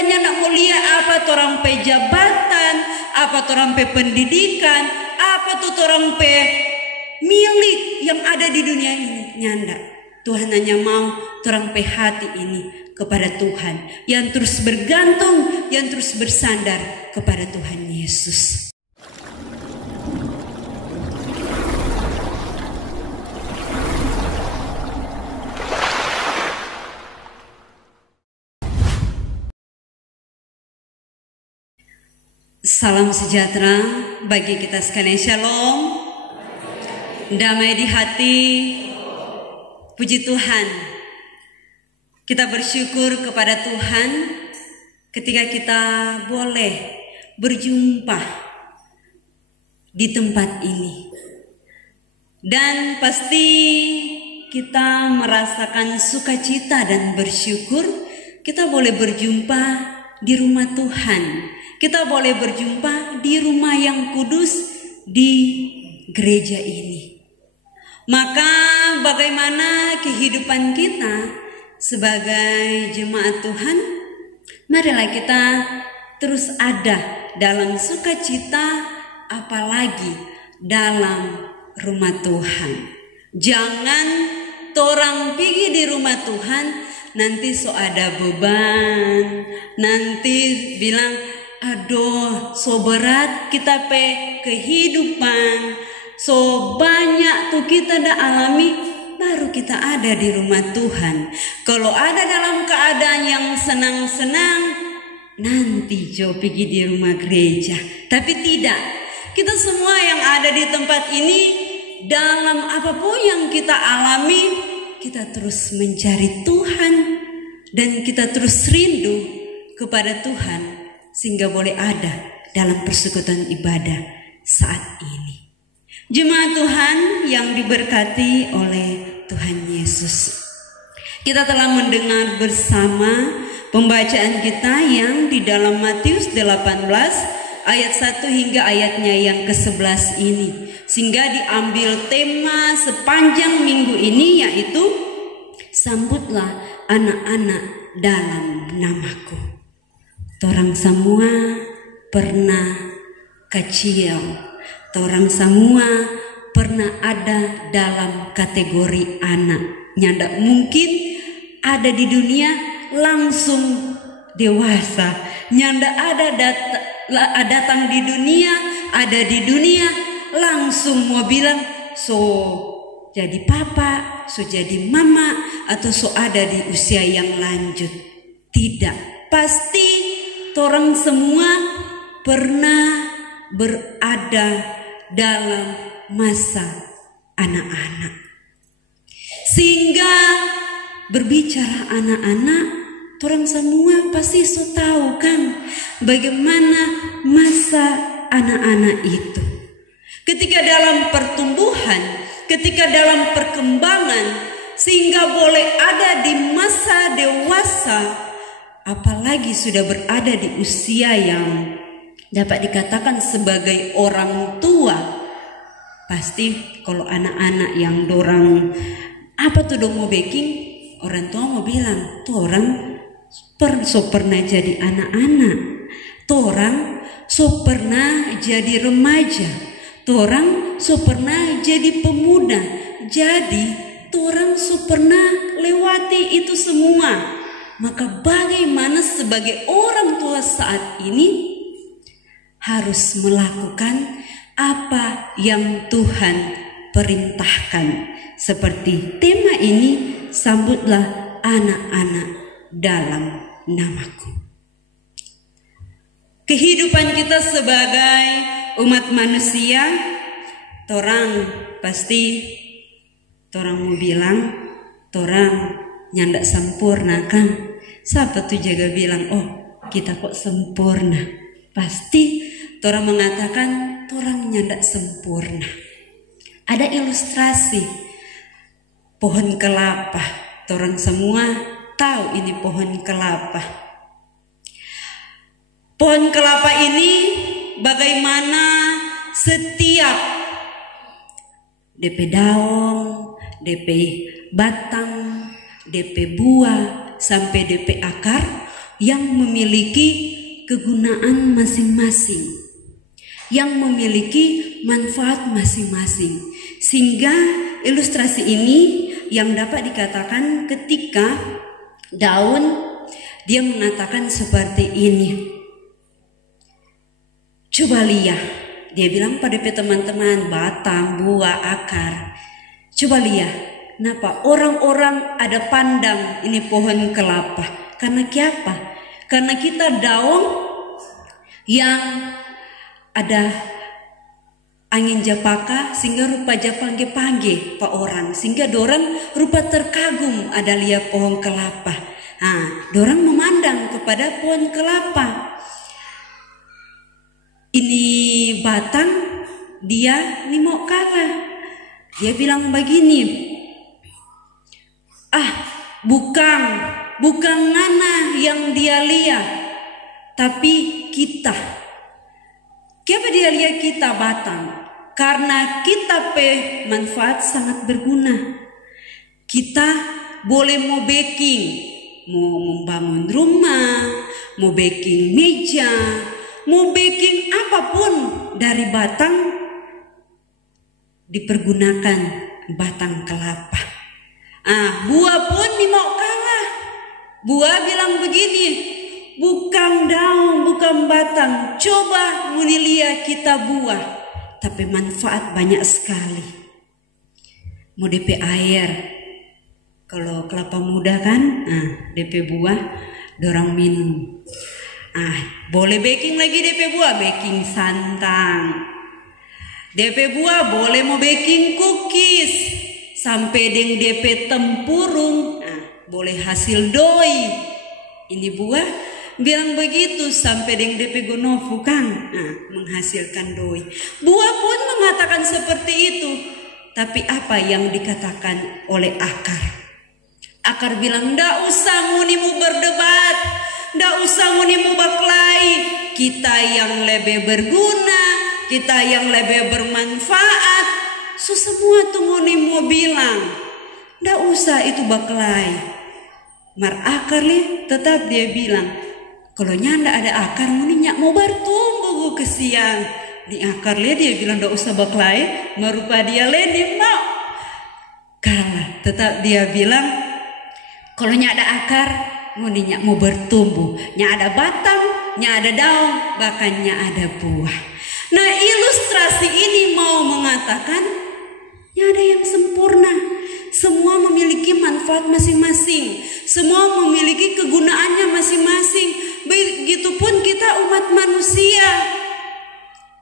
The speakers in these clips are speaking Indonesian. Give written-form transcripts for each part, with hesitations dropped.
Tuhan nak mulia apa torang pe jabatan, apa torang pe pendidikan, apa tuh torang pe milik yang ada di dunia ini. Nyanda. Tuhan hanya mau torang pe hati ini kepada Tuhan, yang terus bergantung, yang terus bersandar kepada Tuhan Yesus. Salam sejahtera bagi kita sekalian. Shalom. Damai di hati. Puji Tuhan. Kita bersyukur kepada Tuhan ketika kita boleh berjumpa di tempat ini. Dan pasti kita merasakan sukacita dan bersyukur kita boleh berjumpa di rumah Tuhan. Kita boleh berjumpa di rumah yang kudus, di gereja ini. Maka bagaimana kehidupan kita sebagai jemaat Tuhan? Marilah kita terus ada dalam sukacita, apalagi dalam rumah Tuhan. Jangan torang pergi di rumah Tuhan, nanti so ada beban, nanti bilang, aduh, so berat kita pe kehidupan, so banyak tuh kita dah alami, baru kita ada di rumah Tuhan. Kalau ada dalam keadaan yang senang-senang, nanti jo pergi di rumah gereja. Tapi tidak, kita semua yang ada di tempat ini, dalam apapun yang kita alami, kita terus mencari Tuhan, dan kita terus rindu kepada Tuhan, sehingga boleh ada dalam persekutuan ibadah saat ini. Jemaat Tuhan yang diberkati oleh Tuhan Yesus, kita telah mendengar bersama pembacaan kita yang di dalam Matius 18 ayat 1 hingga ayatnya yang ke-11 ini, sehingga diambil tema sepanjang minggu ini, yaitu sambutlah anak-anak dalam namaku. Torang semua pernah kecil, torang semua pernah ada dalam kategori anak. Nyanda mungkin ada di dunia langsung dewasa. Nyanda ada datang di dunia, ada di dunia langsung mau bilang so jadi papa, so jadi mama, atau so ada di usia yang lanjut. Tidak, pasti torang semua pernah berada dalam masa anak-anak. Sehingga berbicara anak-anak, torang semua pasti so tahu kan bagaimana masa anak-anak itu. Ketika dalam pertumbuhan, ketika dalam perkembangan, sehingga boleh ada di masa dewasa, apalagi sudah berada di usia yang dapat dikatakan sebagai orang tua. Pasti kalau anak-anak yang dorang apa tuh dong mau baking, orang tua mau bilang, tuh orang so pernah jadi anak-anak, tuh orang so pernah jadi remaja, tuh orang so pernah jadi pemuda, jadi tuh orang so pernah lewati itu semua. Maka bagaimana sebagai orang tua saat ini harus melakukan apa yang Tuhan perintahkan. Seperti tema ini, sambutlah anak-anak dalam namaku. Kehidupan kita sebagai umat manusia, torang pasti torang mau bilang, torang nyandak sempurna kan. Siapa tuh jaga bilang, oh kita kok sempurna? Pasti torang mengatakan torang nyandak sempurna. Ada ilustrasi pohon kelapa. Torang semua tahu ini pohon kelapa. Pohon kelapa ini bagaimana setiap DP daun, DP batang, DP buah, sampai DP akar, yang memiliki kegunaan masing-masing, yang memiliki manfaat masing-masing. Sehingga ilustrasi ini yang dapat dikatakan ketika daun, dia mengatakan seperti ini. Coba lihat, dia bilang pada teman-teman, batang, buah, akar. Coba lihat, kenapa orang-orang ada pandang ini pohon kelapa? Karena apa? Karena kita daun yang ada angin japaka sehingga rupa japangge-pangge pak orang, sehingga dorang rupa terkagum ada lihat pohon kelapa. Dorang memandang kepada pohon kelapa. Ini batang, dia ini mau kalah. Dia bilang begini, bukan ngana yang dia lihat, tapi kita. Kenapa dia lihat kita batang? Karena kita manfaat sangat berguna. Kita boleh mau baking, mau membangun rumah, mau baking meja, mau baking apapun dari batang, dipergunakan batang kelapa. Buah pun mau kalah. Buah bilang begini, bukan daun, bukan batang. Coba lihat kita buah, tapi manfaat banyak sekali. Mau DP air, kalau kelapa muda kan, DP buah, dorang minum. Boleh baking lagi DP buah, baking santan. DP buah boleh mau baking cookies, sampai dengan DP tempurung, boleh hasil doi. Ini buah bilang begitu, sampai dengan DP gonofu kan, menghasilkan doi. Buah pun mengatakan seperti itu. Tapi apa yang dikatakan oleh akar? Akar bilang, ndak usah munimu berdebat, ndak usah munimu berkelahi. Kita yang lebih berguna, kita yang lebih bermanfaat. Semua tuh munimu bilang, ndak usah itu berkelahi. Mar akar tetap dia bilang, kalau nyanda ada akar, muninya mau bertumbuh kesian. Di akar dia bilang ndak usah berkelahi, merupa dia dia mau kalah. Tetap dia bilang, kalau nyada akar, muninya mau bertumbuh. Nya ada batang, nya ada daun, bahkan nya ada buah. Nah, ilustrasi ini mau mengatakan, nya ada yang sempurna. Semua memiliki manfaat masing-masing. Semua memiliki kegunaannya masing-masing. Begitupun kita umat manusia.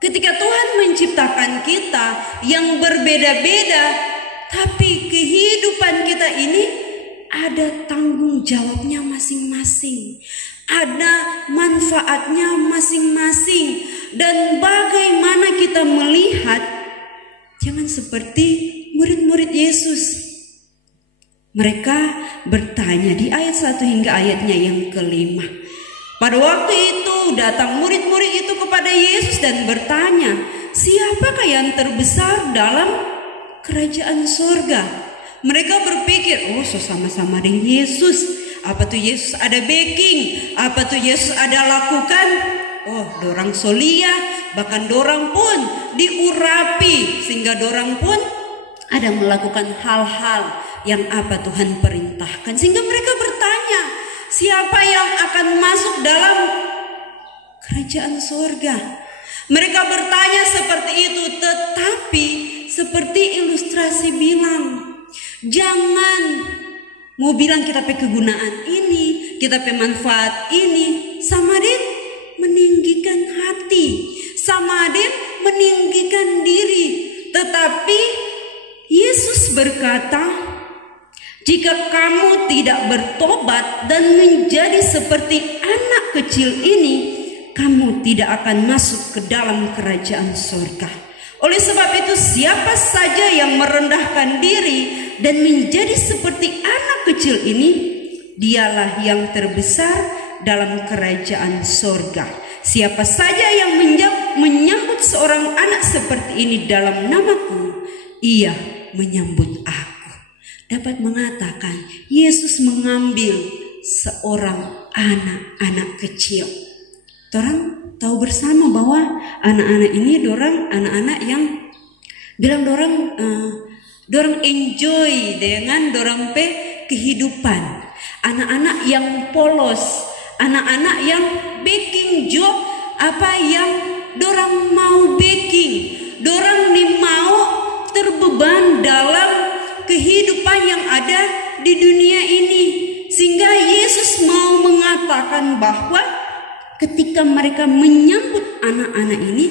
Ketika Tuhan menciptakan kita yang berbeda-beda, tapi kehidupan kita ini ada tanggung jawabnya masing-masing, ada manfaatnya masing-masing. Dan bagaimana kita melihat, jangan seperti murid-murid Yesus. Mereka bertanya di ayat 1 hingga ayatnya yang ke-5. Pada waktu itu datang murid-murid itu kepada Yesus dan bertanya, siapakah yang terbesar dalam kerajaan surga? Mereka berpikir, sama-sama dengan Yesus. Apa tuh Yesus ada baking? Apa tuh Yesus ada lakukan? Dorang solia, bahkan dorang pun diurapi, sehingga dorang pun ada melakukan hal-hal yang apa Tuhan perintahkan. Sehingga mereka bertanya, siapa yang akan masuk dalam kerajaan surga? Mereka bertanya seperti itu, tetapi seperti ilustrasi bilang, jangan mau bilang kita pe kegunaan ini, kita pe manfaat ini, sama deh meninggikan hati, sama deh meninggikan diri. Tetapi Yesus berkata, jika kamu tidak bertobat dan menjadi seperti anak kecil ini, kamu tidak akan masuk ke dalam kerajaan surga. Oleh sebab itu, siapa saja yang merendahkan diri dan menjadi seperti anak kecil ini, dialah yang terbesar dalam kerajaan surga. Siapa saja yang menyambut seorang anak seperti ini dalam namaku, ia menyambut aku. Dapat mengatakan Yesus mengambil seorang anak-anak kecil. Orang tahu bersama bahwa anak-anak ini anak-anak yang bilang dorang enjoy dengan dorang kehidupan. Anak-anak yang polos, anak-anak yang baking job apa yang dorang mau baking. Dorang nih mau terbeban dalam kehidupan yang ada di dunia ini. Sehingga Yesus mau mengatakan bahwa ketika mereka menyambut anak-anak ini,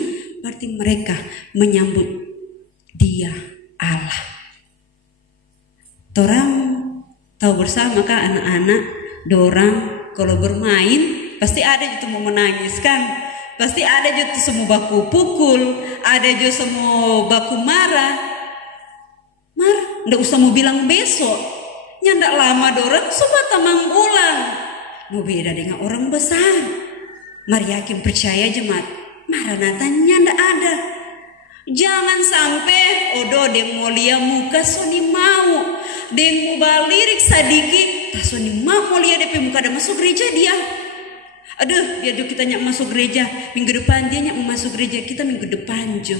berarti mereka menyambut Dia Allah. Dorang tahu bersama kan anak-anak, dorang kalau bermain pasti ada itu mau menangis kan? Pasti ada juga semua baku pukul, ada juga semua baku marah. Ndak usah mau bilang besok, nyandak lama dorang semua tamang ulang. Mau beda dengan orang besar. Mari yakin percaya jemaat, Maranatha nyandak ada. Jangan sampai deng mulia muka soni mau, deng mau balirik sadiki, tak soni mau lihat DP muka ada masuk gereja dia. Aduh, dia kita nyak masuk gereja minggu depan, dia nyak masuk gereja kita minggu depan jo.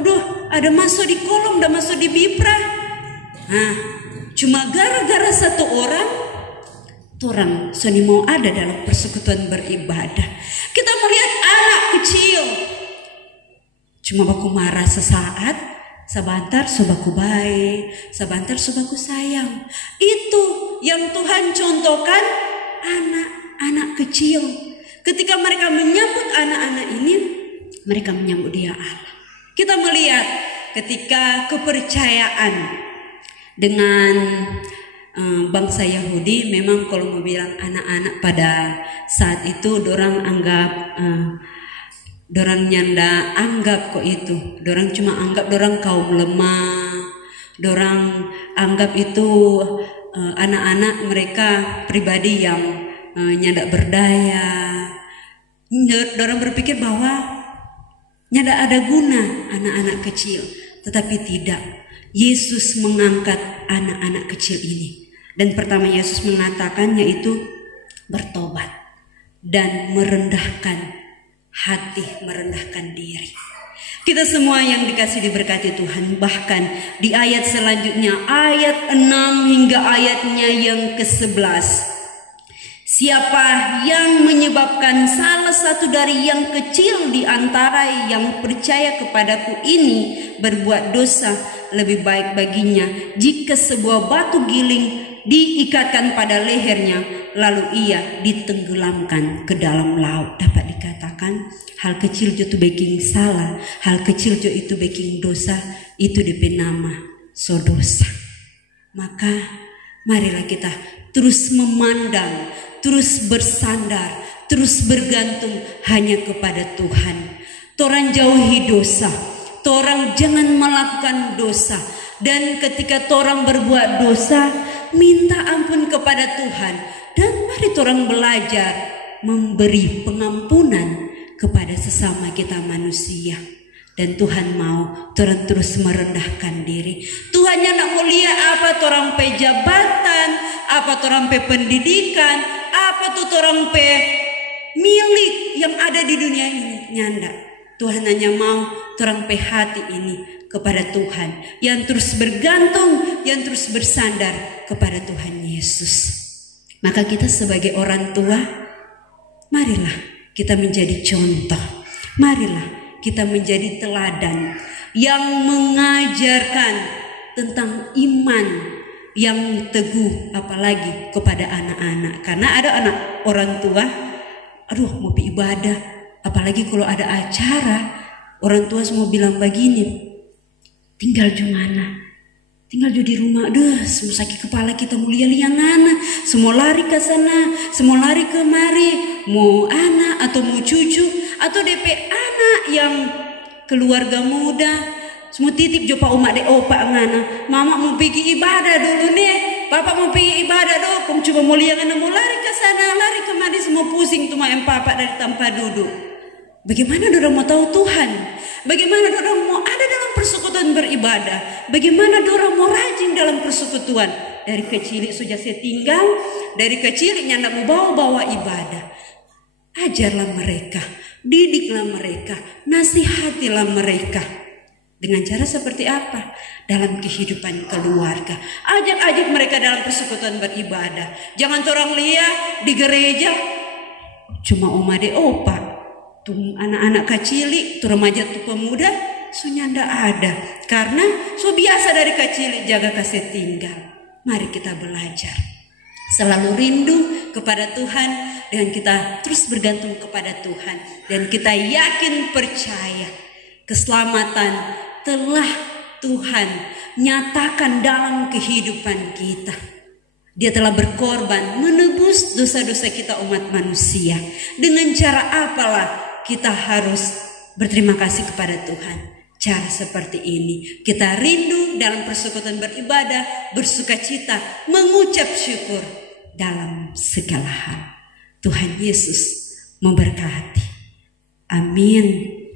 Aduh, ada masuk di kolom, ada masuk di bipra. Nah, cuma gara-gara satu orang soni mau ada dalam persekutuan beribadah. Kita melihat anak kecil cuma baku marah sesaat, sebentar sobaku baik, sebentar sobaku sayang. Itu yang Tuhan contohkan anak-anak kecil. Ketika mereka menyambut anak-anak ini, mereka menyambut Dia Allah. Kita melihat ketika kepercayaan dengan bangsa Yahudi, memang kalau mau bilang anak-anak pada saat itu, dorang anggap, dorang nyanda anggap kok itu, dorang cuma anggap dorang kaum lemah, dorang anggap itu anak-anak mereka pribadi yang nyanda berdaya. Dorang berpikir bahwa nyanda ada guna anak-anak kecil, tetapi tidak. Yesus mengangkat anak-anak kecil ini, dan pertama Yesus mengatakan yaitu bertobat dan merendahkan hati, merendahkan diri. Kita semua yang dikasih diberkati Tuhan, bahkan di ayat selanjutnya, ayat 6 hingga ayatnya yang ke-11. Siapa yang menyebabkan salah satu dari yang kecil di antara yang percaya kepadaku ini berbuat dosa, lebih baik baginya jika sebuah batu giling diikatkan pada lehernya, lalu ia ditenggelamkan ke dalam laut. Dapat dikatakan hal kecil itu baking salah, hal kecil itu baking dosa, itu DP nama so dosa. Maka marilah kita terus memandang, terus bersandar, terus bergantung hanya kepada Tuhan. Torang jauhi dosa, torang jangan melakukan dosa. Dan ketika torang berbuat dosa, minta ampun kepada Tuhan. Dan mari torang belajar memberi pengampunan kepada sesama kita manusia. Dan Tuhan mau torang terus merendahkan diri. Tuhan yang nak mulia apa torang pe jabatan, apa torang pe pendidikan, apa tuh torang pe milik yang ada di dunia ini, nyanda. Tuhan hanya mau torang pe hati ini kepada Tuhan, yang terus bergantung, yang terus bersandar kepada Tuhan Yesus. Maka kita sebagai orang tua, marilah kita menjadi contoh, marilah kita menjadi teladan yang mengajarkan tentang iman yang teguh, apalagi kepada anak-anak. Karena ada anak orang tua, aduh mau ibadah, apalagi kalau ada acara, orang tua semua bilang begini, tinggal di mana? Tinggal di rumah, semua sakit kepala kita mulia liang anak, semua lari ke sana, semua lari kemari, mau anak atau mau cucu atau DP anak yang keluarga muda, semua titip jopa umat de opa ngana, mama mau pergi ibadah dulu nih, papa mau pergi ibadah dong, coba mulia ngana mau lari ke sana, lari kemari, semua pusing tuh main papa dari tanpa duduk. Bagaimana dorang mau tahu Tuhan? Bagaimana dorang mau ada dalam persekutuan beribadah? Bagaimana dorang mau rajin dalam persekutuan? dari kecil sudah saya tinggal, dari kecil nyanda mau bawa ibadah. Ajarlah mereka, didiklah mereka, nasihatilah mereka. Dengan cara seperti apa? Dalam kehidupan keluarga. Ajak mereka dalam persekutuan beribadah. Jangan orang lihat di gereja cuma oma de opa, tuh anak-anak kecil, tuh remaja, tuh pemuda, sunyanda ada. Karena so biasa dari kecil jaga kasih tinggal. Mari kita belajar selalu rindu kepada Tuhan, dan kita terus bergantung kepada Tuhan, dan kita yakin percaya keselamatan telah Tuhan nyatakan dalam kehidupan kita. Dia telah berkorban menebus dosa-dosa kita umat manusia. Dengan cara apalah kita harus berterima kasih kepada Tuhan? Cara seperti ini, kita rindu dalam persekutuan beribadah, bersukacita, mengucap syukur dalam segala hal. Tuhan Yesus memberkati. Amin.